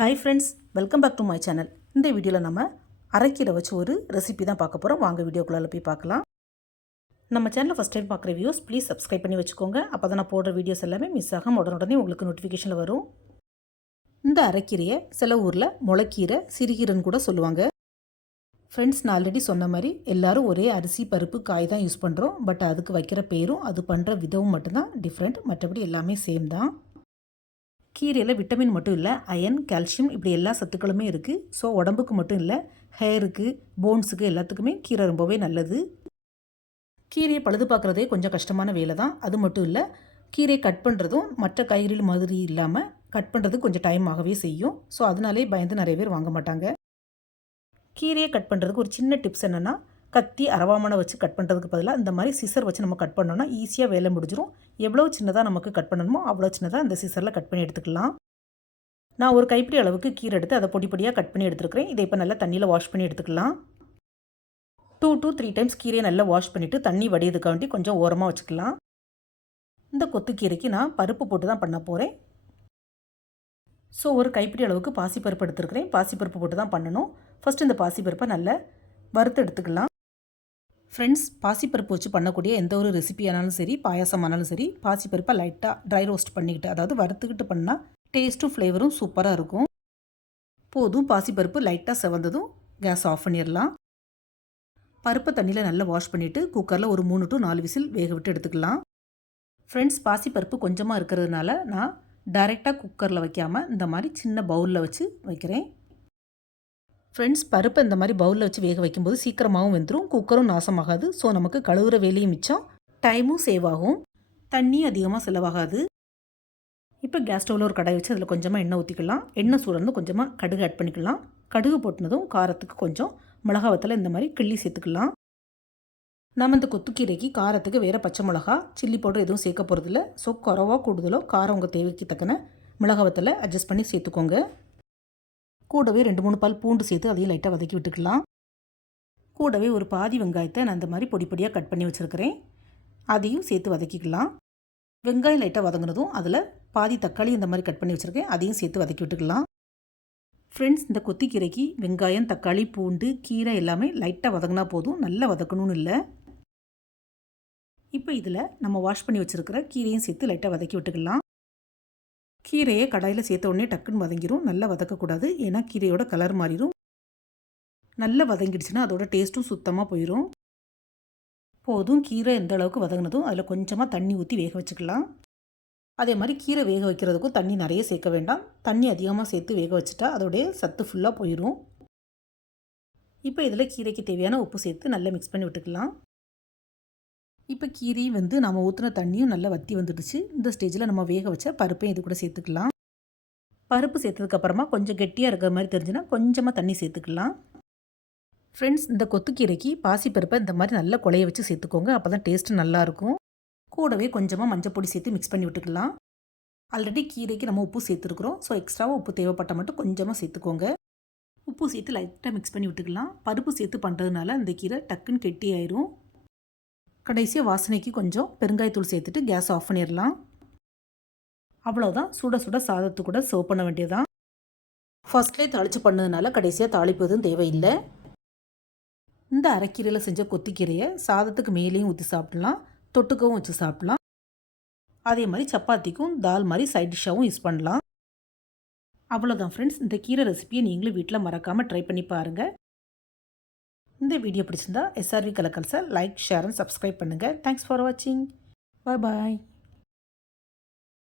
Hi friends welcome back to my channel இந்த வீடியோவில் நம்ம அரைக்கீரை வச்சு ஒரு ரெசிபி தான் பார்க்க போகிறோம் வாங்க வீடியோக்குள்ளே போய் பார்க்கலாம். நம்ம சேனலில் ஃபஸ்ட் டைம் பார்க்குற வியூஸ் ப்ளீஸ் சப்ஸ்கிரைப் பண்ணி வச்சுக்கோங்க. அப்போ தான் நான் போடுற வீடியோஸ் எல்லாமே மிஸ் ஆகாம உடனுடனே உங்களுக்கு நோட்டிஃபிகேஷனில் வரும். இந்த அரைக்கீரையை சில ஊரில் முளைக்கீரை சிறுகீரைன்னு கூட சொல்லுவாங்க. ஃப்ரெண்ட்ஸ் நான் ஆல்ரெடி சொன்ன மாதிரி எல்லோரும் ஒரே அரிசி பருப்பு காய் தான் யூஸ் பண்ணுறோம் பட் அதுக்கு வைக்கிற பேரும் அது பண்ணுற விதவும் மட்டும்தான் டிஃப்ரெண்ட் மற்றபடி எல்லாமே சேம் தான். கீரையில் விட்டமின் மட்டும் இல்லை அயன் கால்சியம் இப்படி எல்லா சத்துக்களுமே இருக்குது ஸோ உடம்புக்கு மட்டும் இல்லை ஹேருக்கு போன்ஸுக்கு எல்லாத்துக்குமே கீரை ரொம்பவே நல்லது. கீரையை பழுது பார்க்குறதே கொஞ்சம் கஷ்டமான வேலை தான். அது மட்டும் இல்லை கீரையை கட் பண்ணுறதும் மற்ற காய்கறிகள் மாதிரி இல்லாமல் கட் பண்ணுறது கொஞ்சம் டைம் ஆகவே செய்யும். ஸோ அதனாலே பயந்து நிறைய பேர் வாங்க மாட்டாங்க. கீரையை கட் பண்ணுறதுக்கு ஒரு சின்ன டிப்ஸ் என்னென்னா கத்தி அரவாமனை வச்சு கட் பண்ணுறதுக்கு பதிலாக இந்த மாதிரி சிசர் வச்சு நம்ம கட் பண்ணோம்னா ஈஸியாக வேலை முடிஞ்சிடும் எவ்வளோ சின்னதாக நமக்கு கட் பண்ணணுமோ அவ்வளோ சின்னதாக இந்த சிசரில் கட் பண்ணி எடுத்துக்கலாம். நான் ஒரு கைப்பிடி அளவுக்கு கீரை எடுத்து அதை பொடி பொடியாக கட் பண்ணி எடுத்துருக்கிறேன். இதை இப்போ நல்லா தண்ணியில் வாஷ் பண்ணி எடுத்துக்கலாம். டூ டூ த்ரீ டைம்ஸ் கீரையை நல்லா வாஷ் பண்ணிவிட்டு தண்ணி வடியதுக்காண்டி கொஞ்சம் ஓரமாக வச்சுக்கலாம். இந்த கொத்துக்கீரைக்கு நான் பருப்பு போட்டு தான் பண்ண போகிறேன் ஸோ ஒரு கைப்பிடி அளவுக்கு பாசிப்பருப்பு எடுத்துருக்கிறேன். பாசிப்பருப்பு போட்டு தான் பண்ணணும். ஃபஸ்ட்டு இந்த பாசிப்பருப்பை நல்லா வறுத்து எடுத்துக்கலாம். ஃப்ரெண்ட்ஸ் பாசிப்பருப்பு வச்சு பண்ணக்கூடிய எந்த ஒரு ரெசிபி ஆனாலும் சரி பாயாசமானாலும் சரி பாசிப்பருப்பை லைட்டாக ட்ரை ரோஸ்ட் பண்ணிக்கிட்டு அதாவது வறுத்துக்கிட்டு பண்ணால் டேஸ்ட்டும் ஃப்ளேவரும் சூப்பராக இருக்கும். போதும் பாசிப்பருப்பு லைட்டாக செவந்ததும் கேஸ் ஆஃப் பண்ணிடலாம் பருப்பை தண்ணியில் நல்லா வாஷ் பண்ணிவிட்டு குக்கரில் ஒரு மூணு டு நாலு விசில் வேக விட்டு எடுத்துக்கலாம். ஃப்ரெண்ட்ஸ் பாசிப்பருப்பு கொஞ்சமாக இருக்கிறதுனால நான் டைரெக்டாக குக்கரில் வைக்காமல் இந்த மாதிரி சின்ன பவுலில் வச்சு வைக்கிறேன். ஃப்ரெண்ட்ஸ் பருப்பு இந்த மாதிரி பவுலில் வச்சு வேக வைக்கும்போது சீக்கிரமாகவும் வெந்துடும் குக்கரும் நாசமாகாது. ஸோ நமக்கு கழுவுற வேலையும் மிச்சம். டைமும் சேவ் ஆகும். தண்ணியும் அதிகமாக செலவாகாது. இப்போ கேஸ் ஸ்டவ்வில் ஒரு கடாய் வச்சு அதில் கொஞ்சமாக எண்ணெய் ஊற்றிக்கலாம் எண்ணெய் சூடந்து கொஞ்சமாக கடுகு ஆட் பண்ணிக்கலாம். கடுகு போட்டினதும் காரத்துக்கு கொஞ்சம் மிளகா வத்தில் இந்த மாதிரி கிள்ளி சேர்த்துக்கலாம். நம்ம இந்த கொத்துக்கீரைக்கு காரத்துக்கு வேறு பச்சை மிளகா சில்லி பவுடர் எதுவும் சேர்க்க போகிறதில்ல ஸோ குறவா கூடுதலோ காரம் உங்கள் தேவைக்கு தக்கன மிளகாவத்தில் அட்ஜஸ்ட் பண்ணி சேர்த்துக்கோங்க. கூடவே ரெண்டு மூணு பால் பூண்டு சேர்த்து அதையும் லைட்டாக வதக்கி விட்டுக்கலாம். கூடவே ஒரு பாதி வெங்காயத்தை நான் அந்த மாதிரி பொடி பொடியாக கட் பண்ணி வச்சுருக்கிறேன். அதையும் சேர்த்து வதக்கிக்கலாம். வெங்காயம் லைட்டாக வதங்கினதும் அதில் பாதி தக்காளி இந்த மாதிரி கட் பண்ணி வச்சுருக்கேன். அதையும் சேர்த்து வதக்கி விட்டுக்கலாம். ஃப்ரெண்ட்ஸ் இந்த கொத்திக்கீரைக்கு வெங்காயம் தக்காளி பூண்டு கீரை எல்லாமே லைட்டாக வதங்கினா போதும். நல்லா வதக்கணும்னு இல்லை. இப்போ இதில் நம்ம வாஷ் பண்ணி வச்சுருக்கிற கீரையும் சேர்த்து லைட்டாக வதக்கி விட்டுக்கலாம். கீரையை கடாயில் சேர்த்த உடனே டக்குன்னு வதங்கிரும். நல்லா வதக்கக்கூடாது. ஏன்னா கீரையோட கலர் மாறிடும் நல்லா வதங்கிடுச்சுன்னா அதோட டேஸ்ட்டும் சுத்தமாக போயிடும் போதும். கீரை எந்த அளவுக்கு வதங்கினதும் அதில் கொஞ்சமாக தண்ணி ஊற்றி வேக வச்சுக்கலாம். அதே மாதிரி கீரை வேக வைக்கிறதுக்கும் தண்ணி நிறைய சேர்க்க வேண்டாம். தண்ணி அதிகமாக சேர்த்து வேக வச்சுட்டா அதோடைய சத்து ஃபுல்லாக போயிடும் இப்போ இதில் கீரைக்கு தேவையான உப்பு சேர்த்து நல்லா மிக்ஸ் பண்ணி விட்டுக்கலாம். இப்போ கீரையும் வந்து நம்ம ஊற்றின தண்ணியும் நல்லா வற்றி வந்துடுச்சு. இந்த ஸ்டேஜில் நம்ம வேக வச்ச பருப்பையும் இது கூட சேர்த்துக்கலாம். பருப்பு சேர்த்ததுக்கப்புறமா கொஞ்சம் கெட்டியாக இருக்கிற மாதிரி தெரிஞ்சுன்னா கொஞ்சமாக தண்ணி சேர்த்துக்கலாம். ஃப்ரெண்ட்ஸ் இந்த கொத்துக்கீரைக்கு பாசிப்பருப்பை இந்த மாதிரி நல்லா குழைய வச்சு சேர்த்துக்கோங்க. அப்போ தான் டேஸ்ட்டு நல்லாயிருக்கும் கூடவே கொஞ்சமாக மஞ்சள் பொடி சேர்த்து மிக்ஸ் பண்ணி விட்டுக்கலாம். ஆல்ரெடி கீரைக்கு நம்ம உப்பு சேர்த்துருக்குறோம். ஸோ எக்ஸ்ட்ராவாக உப்பு தேவைப்பட்ட மட்டும் கொஞ்சமாக சேர்த்துக்கோங்க. உப்பு சேர்த்து லைட்டாக மிக்ஸ் பண்ணி விட்டுக்கலாம். பருப்பு சேர்த்து பண்ணுறதுனால அந்த கீரை டக்குன்னு கெட்டி ஆயிரும் கடைசியாக வாசனைக்கு கொஞ்சம் பெருங்காயத்தூள் சேர்த்துட்டு கேஸ் ஆஃப் பண்ணிடலாம். அவ்வளோதான் சுட சுட சாதத்து கூட சர்வ் பண்ண வேண்டியதான் ஃபர்ஸ்ட்லேயே தாளித்து பண்ணதுனால கடைசியாக தாளிப்பு எதுவும் தேவையில்லை. இந்த அரைக்கீரையில் செஞ்ச கொத்திக்கீரையை சாதத்துக்கு மேலேயும் ஊற்றி சாப்பிட்லாம். தொட்டுக்கவும் வச்சு சாப்பிட்லாம். அதே மாதிரி சப்பாத்திக்கும் தால் மாதிரி சைட் டிஷ்ஷாகவும் யூஸ் பண்ணலாம். அவ்வளோதான் ஃப்ரெண்ட்ஸ் இந்த கீரை ரெசிபியை நீங்களும் வீட்டில் மறக்காமல் ட்ரை பண்ணி பாருங்கள் இந்த வீடியோ பிடிச்சிருந்தா எஸ்ஆர்வி கலக்கல்ஸை லைக் ஷேர் அண்ட் சப்ஸ்கிரைப் பண்ணுங்கள் தேங்க்ஸ் ஃபார் வாட்சிங் பாய் பாய்